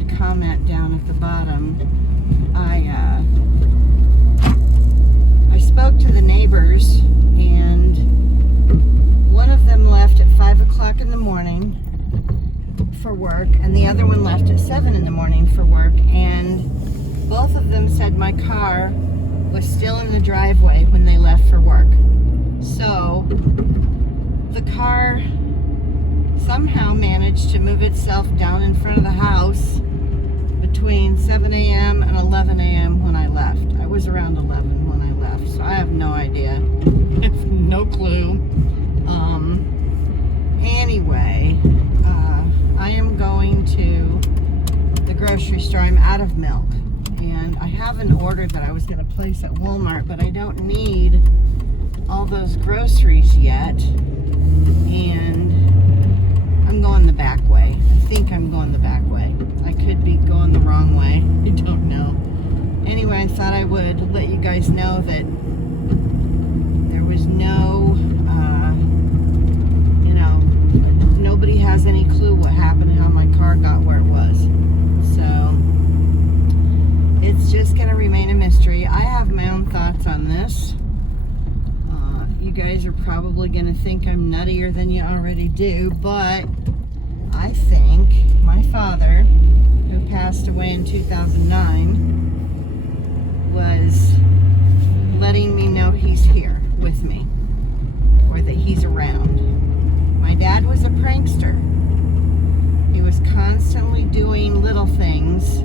pinned comment down at the bottom. I spoke to the neighbors, and one of them left at 5 o'clock in the morning for work, and the other one left at 7 in the morning for work, and both of them said my car was still in the driveway when they left for work. So the car somehow managed to move itself down in front of the house between 7 a.m. and 11 a.m. when I left. I was around 11 when I left, so I have no idea. I have no clue. Anyway, I am going to the grocery store. I'm out of milk, and I have an order that I was going to place at Walmart, but I don't need all those groceries yet, and I'm going the back way. I think I'm going the back way. I could be going the wrong way. I don't know. Anyway, I thought I would let you guys know that there was no, nobody has any clue what happened, how my car got where it was. So it's just going to remain a mystery. I have my own thoughts on this. You guys are probably going to think I'm nuttier than you already do, but I think my father, who passed away in 2009, was letting me know he's here with me, or that he's around. My dad was a prankster. He was constantly doing little things,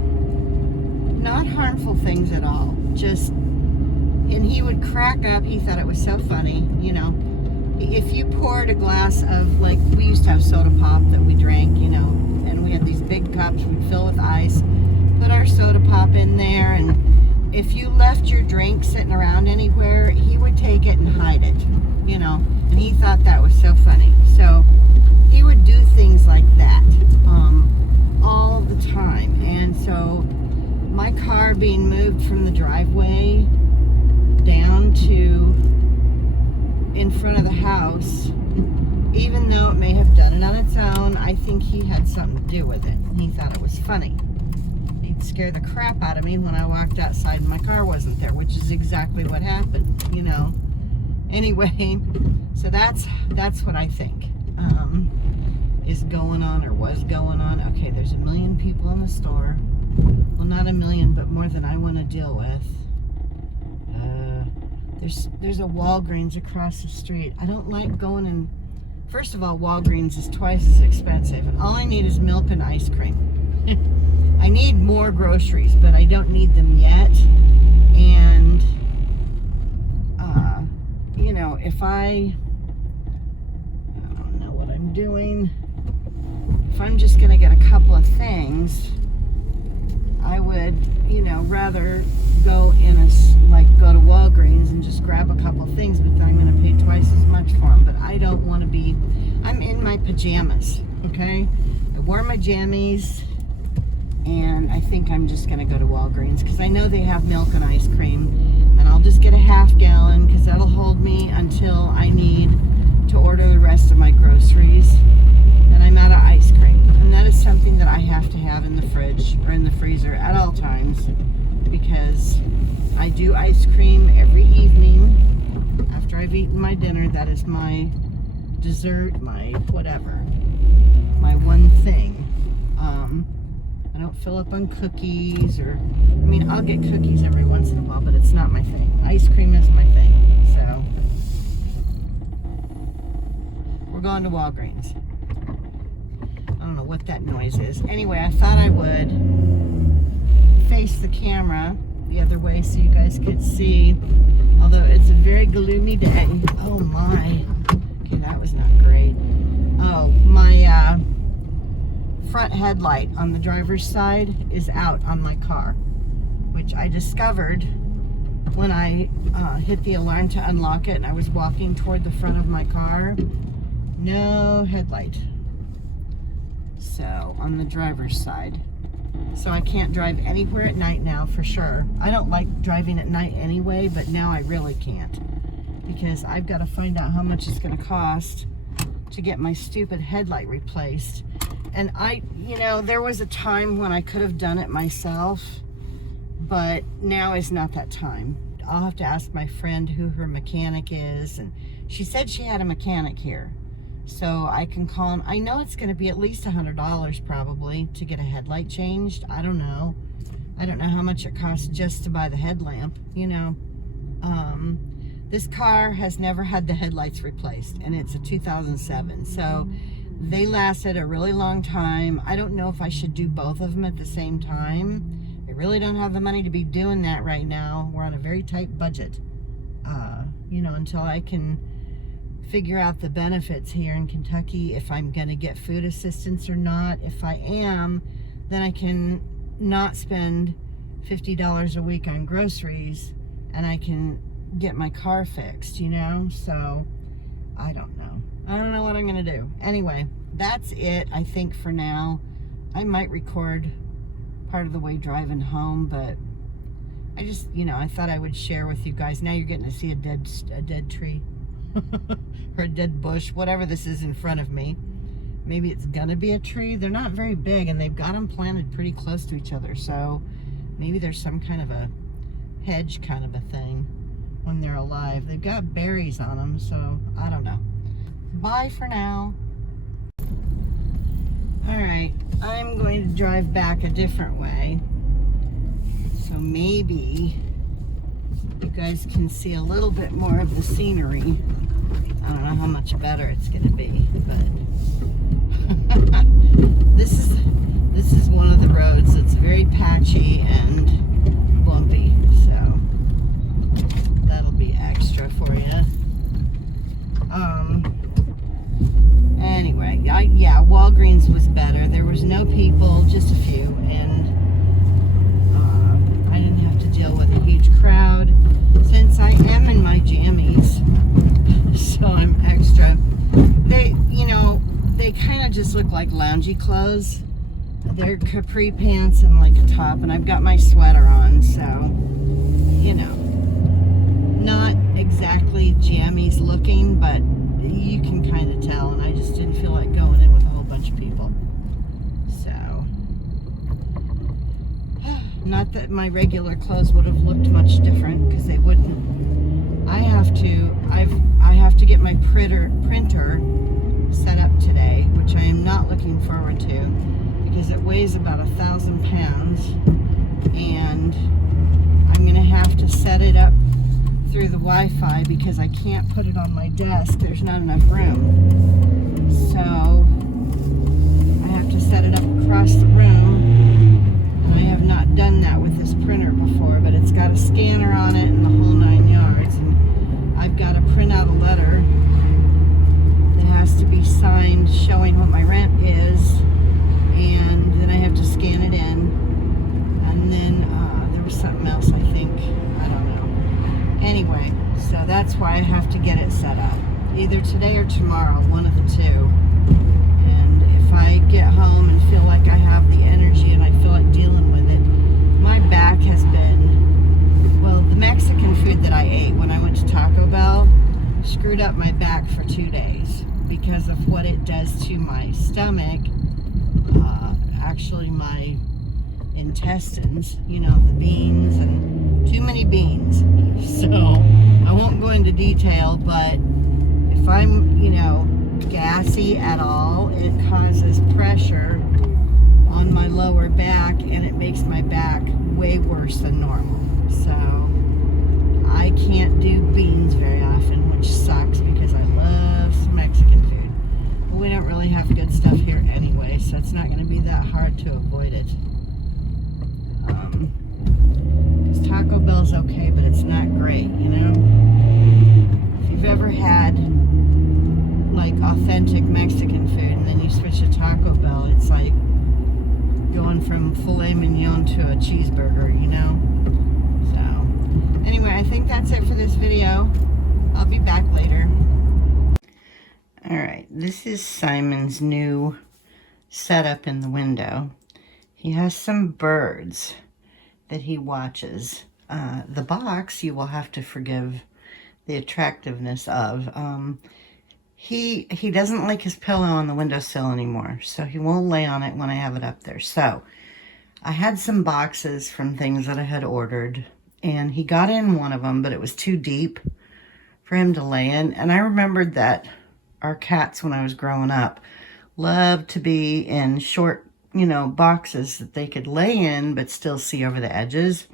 not harmful things at all, just, and he would crack up. He thought it was so funny, if you poured a glass of, like, we used to have soda pop that we drank, and we had these big cups we'd fill with ice, put our soda pop in there, and if you left your drink sitting around anywhere, he would take it and hide it, and he thought that was so funny. So he would do things like that all the time. And so my car being moved from the driveway down to in front of the house, even though it may have done it on its own, I think he had something to do with it. He thought it was funny. He'd scare the crap out of me when I walked outside and my car wasn't there, which is exactly what happened, Anyway, so that's what I think is going on, or was going on. Okay, there's 1 million people in the store. Well, not 1 million, but more than I want to deal with. There's a Walgreens across the street. I don't like going in. First of all, Walgreens is twice as expensive, and all I need is milk and ice cream. I need more groceries, but I don't need them yet. And if I don't know what I'm doing. If I'm just gonna get a couple of things, I would, rather go go to Walgreens and just grab a couple of things, but then I'm going to pay twice as much for them. But I don't want to be, I'm in my pajamas, okay? I wore my jammies, and I think I'm just going to go to Walgreens because I know they have milk and ice cream, and I'll just get a half gallon because that'll hold me until I need to order the rest of my groceries, and I'm out of ice cream. And that is something that I have to have in the fridge or in the freezer at all times, because I do ice cream every evening after I've eaten my dinner. That is my dessert, my whatever, my one thing. I don't fill up on cookies, I'll get cookies every once in a while, but it's not my thing. Ice cream is my thing. So we're going to Walgreens. I don't know what that noise is. Anyway, I thought I would face the camera the other way so you guys could see, although it's a very gloomy day. Oh my. Okay, that was not great. Oh, my front headlight on the driver's side is out on my car, which I discovered when I hit the alarm to unlock it and I was walking toward the front of my car. No headlight. So, on the driver's side. So I can't drive anywhere at night now, for sure. I don't like driving at night anyway, but now I really can't, because I've got to find out how much it's going to cost to get my stupid headlight replaced. And there was a time when I could have done it myself, but now is not that time. I'll have to ask my friend who her mechanic is, and she said she had a mechanic here. So I can call him. I know it's going to be at least $100 probably to get a headlight changed. I don't know. I don't know how much it costs just to buy the headlamp, This car has never had the headlights replaced, and it's a 2007. So they lasted a really long time. I don't know if I should do both of them at the same time. I really don't have the money to be doing that right now. We're on a very tight budget, until I can figure out the benefits here in Kentucky, if I'm going to get food assistance or not. If I am, then I can not spend $50 a week on groceries, and I can get my car fixed, So I don't know. I don't know what I'm going to do. Anyway, that's it, I think, for now. I might record part of the way driving home, but I just, I thought I would share with you guys. Now you're getting to see a dead tree or a dead bush, whatever this is in front of me. Maybe it's gonna be a tree. They're not very big, and they've got them planted pretty close to each other, so maybe there's some kind of a hedge kind of a thing when they're alive. They've got berries on them, so I don't know. Bye for now. All right, I'm going to drive back a different way, so maybe you guys can see a little bit more of the scenery. I don't know how much better it's going to be, but this is one of the roads that's very patchy and bumpy, so that'll be extra for you. Anyway, Walgreens was better. There was no people, just a few, and I didn't have to deal with a huge crowd since I am in my jammies, so I'm extra. They kind of just look like loungy clothes. They're capri pants and like a top, and I've got my sweater on, so not exactly jammies looking, but you can kind of tell, and I just didn't feel like going in with a whole bunch of people. So, not that my regular clothes would have looked much different, because they wouldn't. I have to get my printer set up today, which I am not looking forward to, because it weighs about 1,000 pounds, and I'm going to have to set it up through the Wi-Fi because I can't put it on my desk. There's not enough room. So I have to set it up across the room, and I have not done that with this printer before, but it's got a scanner on it and the whole 9 yards, and I've got to print out a letter that has to be signed showing what my rent is, and then I have to scan it in, and then there was something else, I think. I don't know. Anyway, so that's why I have to get it set up. Either today or tomorrow, one of the two. And if I get home and feel like I have the energy and I feel like dealing with it, my back has been, well, the Mexican food that I ate when I went to Taco Bell screwed up my back for 2 days because of what it does to my stomach, actually my intestines, the beans, and too many beans. So I won't go into detail, but if I'm, gassy at all, it causes pressure on my lower back, and it makes my back way worse than normal. So I can't do beans very often, which sucks because I love some Mexican food. But we don't really have good stuff here anyway, so it's not going to be that hard to avoid it. Because Taco Bell's okay, but it's not great, If you've ever had like authentic Mexican food and then you switch to Taco Bell, it's like going from filet mignon to a cheeseburger, So anyway, I think that's it for this video. I'll be back later. Alright, this is Simon's new setup in the window. He has some birds that he watches. The box, you will have to forgive the attractiveness of. he doesn't like his pillow on the windowsill anymore, so he won't lay on it when I have it up there. So I had some boxes from things that I had ordered, and he got in one of them, but it was too deep for him to lay in. And I remembered that our cats, when I was growing up, loved to be in short, boxes that they could lay in but still see over the edges.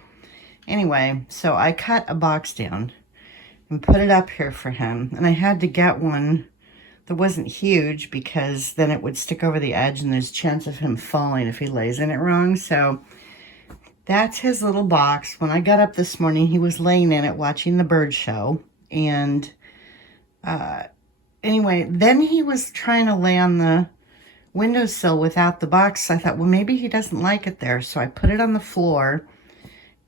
Anyway, so I cut a box down and put it up here for him. And I had to get one that wasn't huge because then it would stick over the edge and there's a chance of him falling if he lays in it wrong. So that's his little box. When I got up this morning, he was laying in it watching the bird show. And anyway, then he was trying to lay on the windowsill without the box. I thought, well, maybe he doesn't like it there. So I put it on the floor,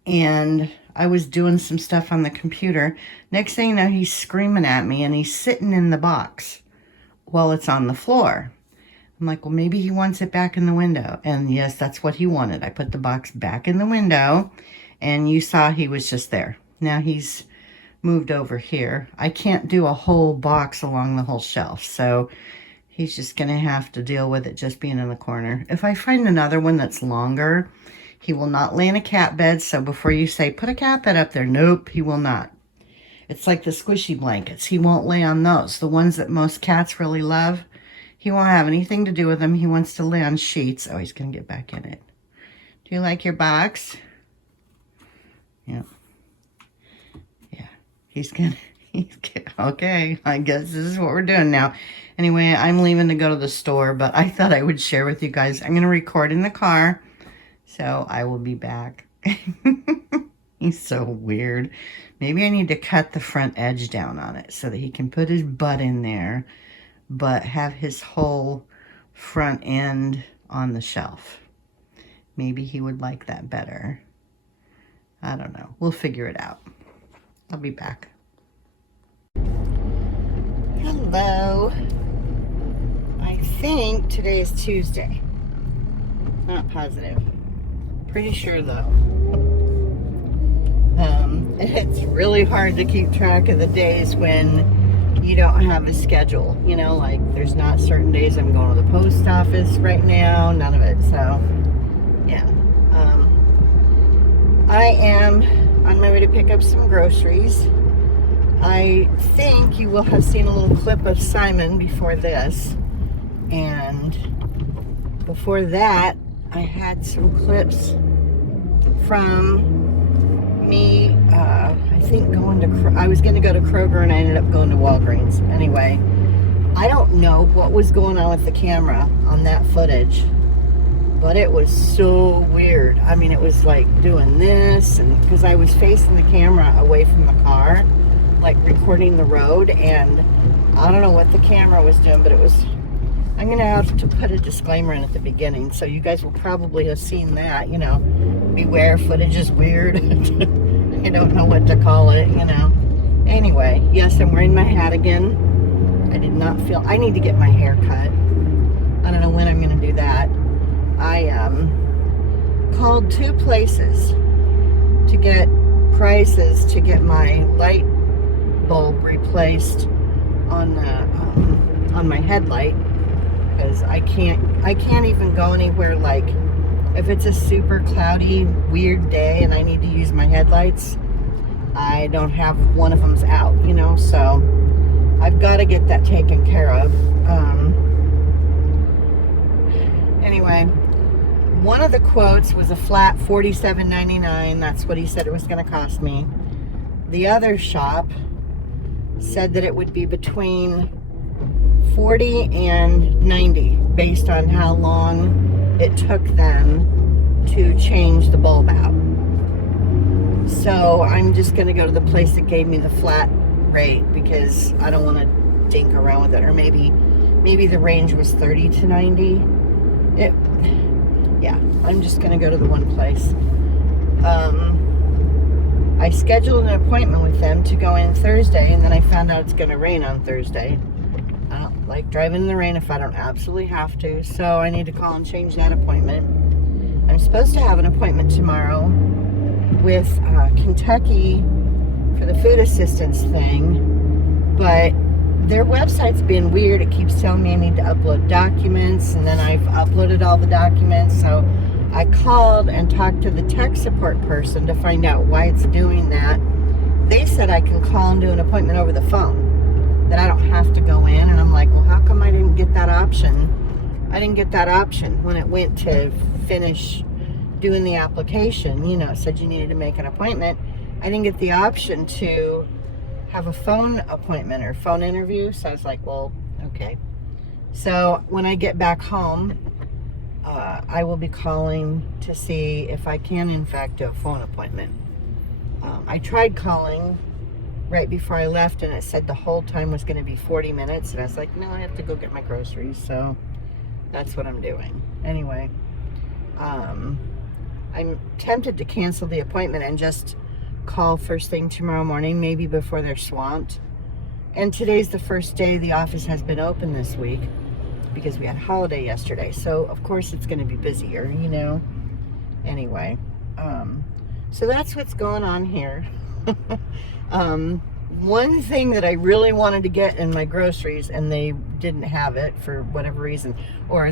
and I was doing some stuff on the computer. Next thing you know, he's screaming at me, and he's sitting in the box while it's on the floor. I'm like, well, maybe he wants it back in the window. And yes, that's what he wanted. I put the box back in the window, and you saw he was just there. Now he's moved over here. I can't do a whole box along the whole shelf, so he's just going to have to deal with it just being in the corner. If I find another one that's longer, he will not lay in a cat bed. So before you say, put a cat bed up there, nope, he will not. It's like the squishy blankets. He won't lay on those. The ones that most cats really love, he won't have anything to do with them. He wants to lay on sheets. Oh, he's going to get back in it. Do you like your box? Yep. Yeah. Okay, I guess this is what we're doing now. Anyway, I'm leaving to go to the store, but I thought I would share with you guys. I'm going to record in the car, so I will be back. He's so weird. Maybe I need to cut the front edge down on it so that he can put his butt in there, but have his whole front end on the shelf. Maybe he would like that better. I don't know. We'll figure it out. I'll be back. Hello. I think today is Tuesday. Not positive. Pretty sure though. It's really hard to keep track of the days when you don't have a schedule. Like there's not certain days I'm going to the post office right now. None of it. So, yeah. I am on my way to pick up some groceries. I think you will have seen a little clip of Simon before this. And before that, I had some clips from me, I think I was going to go to Kroger and I ended up going to Walgreens. Anyway, I don't know what was going on with the camera on that footage, but it was so weird. I mean, it was like doing this, and because I was facing the camera away from the car, like recording the road, and I don't know what the camera was doing, but it was, I'm going to have to put a disclaimer in at the beginning, so you guys will probably have seen that, beware, footage is weird. I don't know what to call it, Anyway, yes, I'm wearing my hat again. I need to get my hair cut. I don't know when I'm going to do that. I called 2 places to get prices to get my light bulb replaced on my headlight, because I can't even go anywhere. Like if it's a super cloudy, weird day and I need to use my headlights, I don't have one of them's out, so I've got to get that taken care of. Anyway, one of the quotes was a flat $47.99. That's what he said it was going to cost me. The other shop said that it would be between $40 and $90 based on how long it took them to change the bulb out. So I'm just going to go to the place that gave me the flat rate because I don't want to dink around with it. Or maybe the range was 30 to 90. Yeah, I'm just going to go to the one place. I scheduled an appointment with them to go in Thursday, and then I found out it's going to rain on Thursday. I don't like driving in the rain if I don't absolutely have to, so I need to call and change that appointment. I'm supposed to have an appointment tomorrow with Kentucky for the food assistance thing, but their website's been weird. It keeps telling me I need to upload documents, and then I've uploaded all the documents. So I called and talked to the tech support person to find out why it's doing that. They said I can call and do an appointment over the phone, that I don't have to go in. And I'm like, well, how come I didn't get that option? I didn't get that option when it went to finish doing the application. You know, it said you needed to make an appointment. I didn't get the option to have a phone appointment or phone interview. So I was like, well, okay. So when I get back home, I will be calling to see if I can, in fact, do a phone appointment. I tried calling right before I left, and it said the whole time was going to be 40 minutes. And I was like, no, I have to go get my groceries. So that's what I'm doing. Anyway, I'm tempted to cancel the appointment and just call first thing tomorrow morning, maybe before they're swamped. And today's the first day the office has been open this week because we had holiday yesterday. So, of course, it's going to be busier, you know. Anyway, so that's what's going on here. One thing that I really wanted to get in my groceries, and they didn't have it for whatever reason, or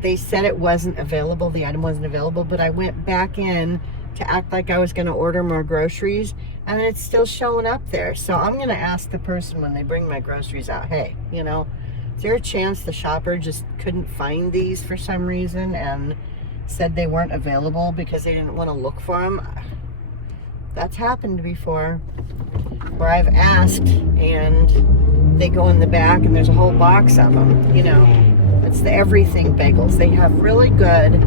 they said it wasn't available, the item wasn't available, but I went back in to act like I was going to order more groceries, and it's still showing up there. So I'm going to ask the person when they bring my groceries out, hey, you know, is there a chance the shopper just couldn't find these for some reason and said they weren't available because they didn't want to look for them? That's happened before, where I've asked and they go in the back and there's a whole box of them. You know, it's the Everything Bagels. They have really good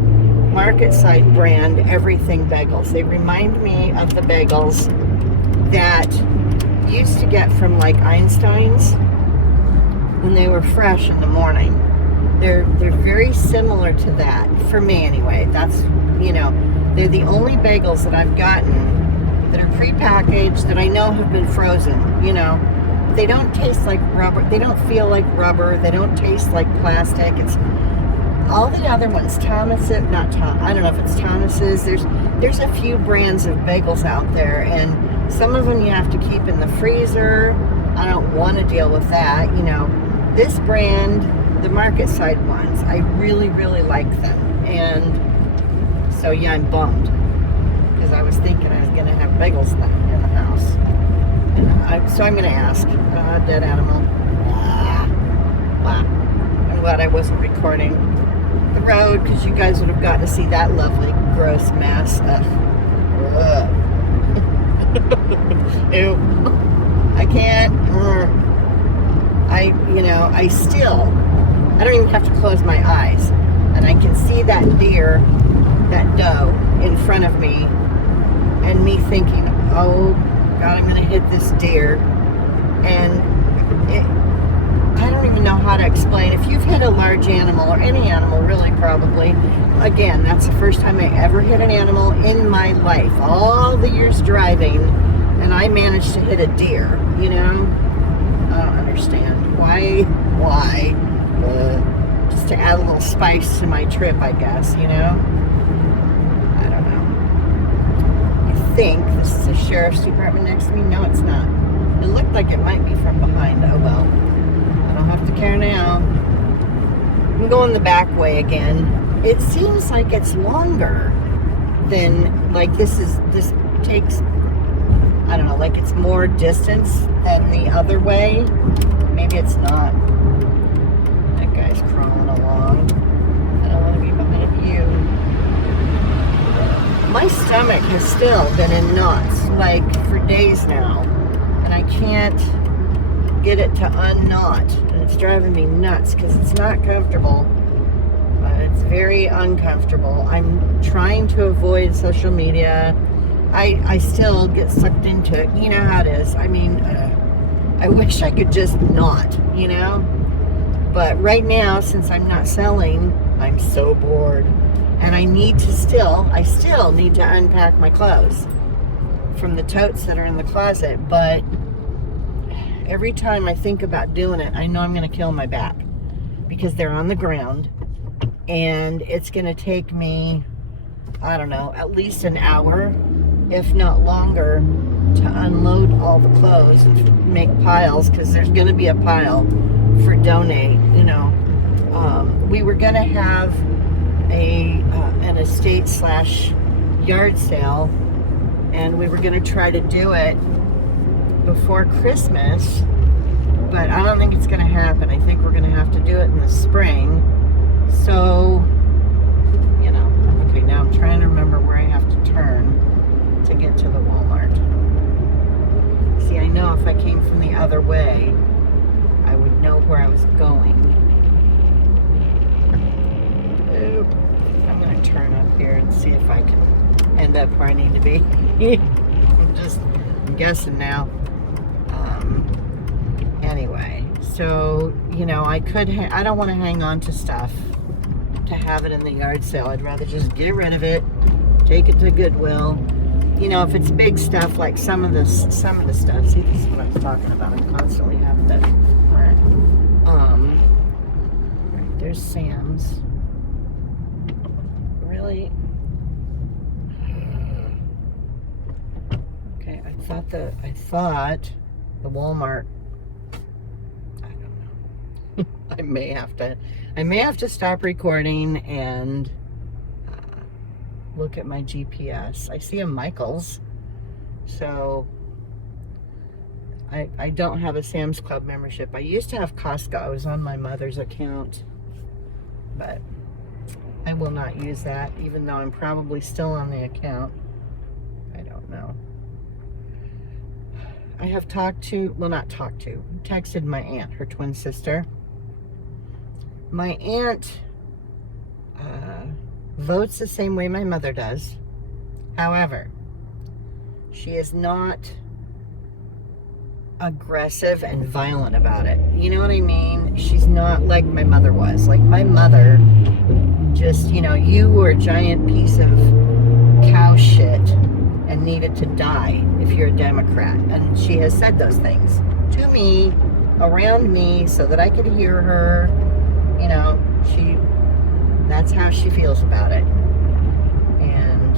market side brand Everything Bagels. They remind me of the bagels that you used to get from like Einstein's when they were fresh in the morning. They're very similar to that, for me anyway. That's, you know, they're the only bagels that I've gotten that are prepackaged that I know have been frozen. You know, they don't taste like rubber. They don't feel like rubber. They don't taste like plastic. It's all the other ones, I don't know if it's Thomas's. There's a few brands of bagels out there, and some of them you have to keep in the freezer. I don't want to deal with that. You know, this brand, the market side ones, I really, really like them. And so, yeah, I'm bummed because I was thinking I was going to have bagels in the house. And so I'm going to ask. Dead animal. I'm glad I wasn't recording the road because you guys would have gotten to see that lovely, gross mess. Ew. I can't. I don't even have to close my eyes. And I can see that doe in front of me, and me thinking, oh God, I'm going to hit this deer. And I don't even know how to explain. If you've hit a large animal, or any animal really, probably, again, that's the first time I ever hit an animal in my life. All the years driving, and I managed to hit a deer, you know? I don't understand. Why? Just to add a little spice to my trip, I guess, you know? I don't know. I think this is the sheriff's department next to me. No, it's not. It looked like it might be from behind. Oh, well. I don't have to care now. I'm going the back way again. It seems like it's longer than, like, this takes, I don't know, like it's more distance than the other way. Maybe it's not. That guy's crawling along. I don't want to be behind you. My stomach has still been in knots, like, for days now. And I can't get it to unknot. And it's driving me nuts because it's not comfortable. It's very uncomfortable. I'm trying to avoid social media. I still get sucked into it. You know how it is. I mean, I wish I could just not, you know? But right now, since I'm not selling, I'm so bored. And I still need to unpack my clothes from the totes that are in the closet. But every time I think about doing it, I know I'm going to kill my back because they're on the ground. And it's going to take me, I don't know, at least an hour, if not longer, to unload all the clothes and make piles, because there's going to be a pile for donate. We were going to have an estate / yard sale, and we were going to try to do it before Christmas, but I don't think it's going to happen. I think we're going to have to do it in the spring. So, okay, now I'm trying to remember where I have to turn to get to the Walmart. See, I know if I came from the other way, I would know where I was going. Oop. I'm going to turn up here and see if I can end up where I need to be. I'm guessing now. Anyway, so, I don't want to hang on to stuff to have it in the yard sale. I'd rather just get rid of it, take it to Goodwill. If it's big stuff like some of the stuff, see, this is what I was talking about. I constantly have that. Right, there's Sam's. Really? Okay, I thought the Walmart. I don't know. I may have to stop recording and look at my GPS. I see a Michael's, so I don't have a Sam's Club membership. I used to have Costco. I was on my mother's account, but I will not use that, even though I'm probably still on the account. I don't know. I have texted my aunt, her twin sister. My aunt votes the same way my mother does. However, she is not aggressive and violent about it. You know what I mean? She's not like my mother was. Like my mother, just, you were a giant piece of cow shit and needed to die if you're a Democrat. And she has said those things to me, around me, so that I could hear her. That's how she feels about it. And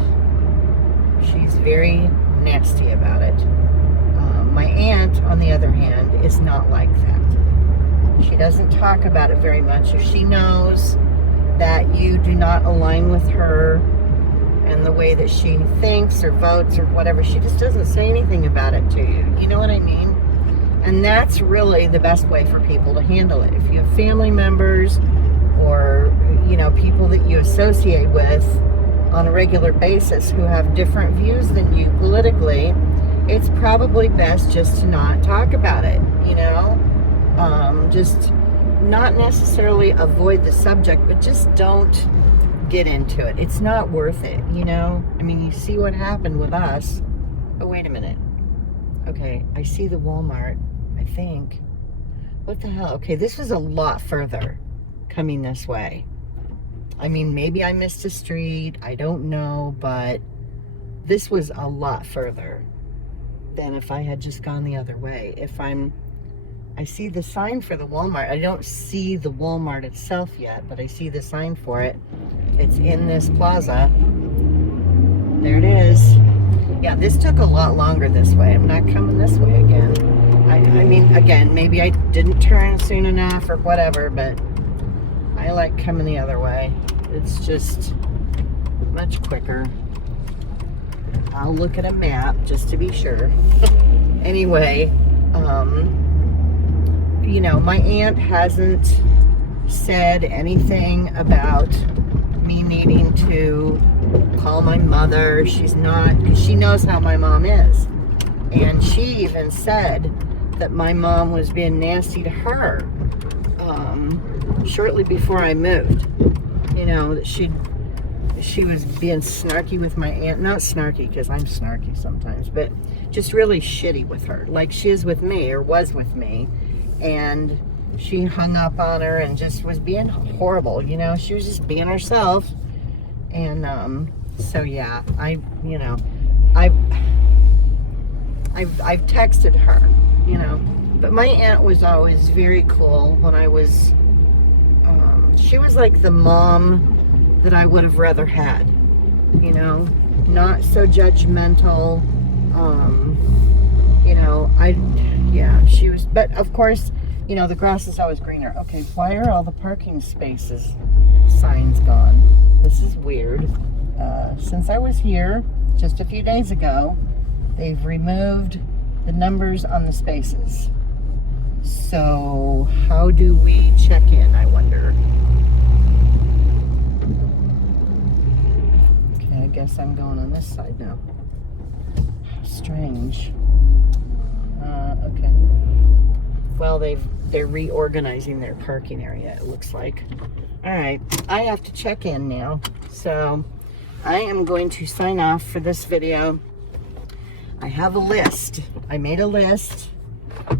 she's very nasty about it. My aunt, on the other hand, is not like that. She doesn't talk about it very much. If she knows that you do not align with her and the way that she thinks or votes or whatever, she just doesn't say anything about it to you. You know what I mean? And that's really the best way for people to handle it. If you have family members or, people that you associate with on a regular basis who have different views than you politically, it's probably best just to not talk about it, just not necessarily avoid the subject, but just don't get into it. It's not worth it, you see what happened with us. Oh, wait a minute. Okay, I see the Walmart, I think. What the hell? Okay, this was a lot further coming this way. Maybe I missed a street, I don't know, but this was a lot further than if I had just gone the other way. I see the sign for the Walmart. I don't see the Walmart itself yet, but I see the sign for it. It's in this plaza. There it is. Yeah, this took a lot longer this way. I'm not coming this way again. Again, maybe I didn't turn soon enough or whatever, but I like coming the other way. It's just much quicker. I'll look at a map just to be sure. Anyway, my aunt hasn't said anything about me needing to call my mother. She's not, because she knows how my mom is. And she even said that my mom was being nasty to her shortly before I moved. That she was being snarky with my aunt. Not snarky, because I'm snarky sometimes, but just really shitty with her, like she is with me, or was with me. And she hung up on her and just was being horrible. She was just being herself. And so yeah, I've texted her, but my aunt was always very cool when I was, she was like the mom that I would have rather had, not so judgmental, She was, but of course, the grass is always greener. Okay, why are all the parking spaces signs gone? This is weird. Since I was here just a few days ago, they've removed the numbers on the spaces. So how do we check in, I wonder? Okay, I guess I'm going on this side now. Strange. Okay. Well, they're reorganizing their parking area, it looks like. All right, I have to check in now. So I am going to sign off for this video. I have a list. I made a list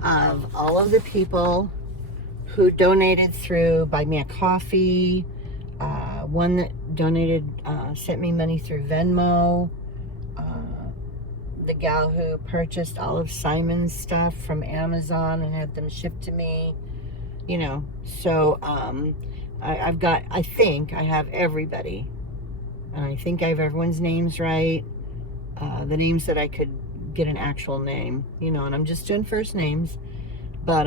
of all of the people who donated through Buy Me a Coffee. One that donated, sent me money through Venmo. The gal who purchased all of Simon's stuff from Amazon and had them shipped to me, so I think I have everybody, and I think I have everyone's names right, the names that I could get an actual name, and I'm just doing first names, but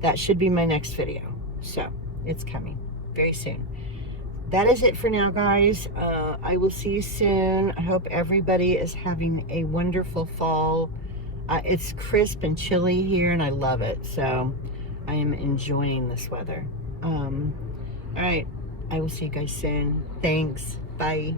that should be my next video, so it's coming very soon. That is it for now, guys. I will see you soon. I hope everybody is having a wonderful fall. It's crisp and chilly here, and I love it. So I am enjoying this weather. All right. I will see you guys soon. Thanks. Bye.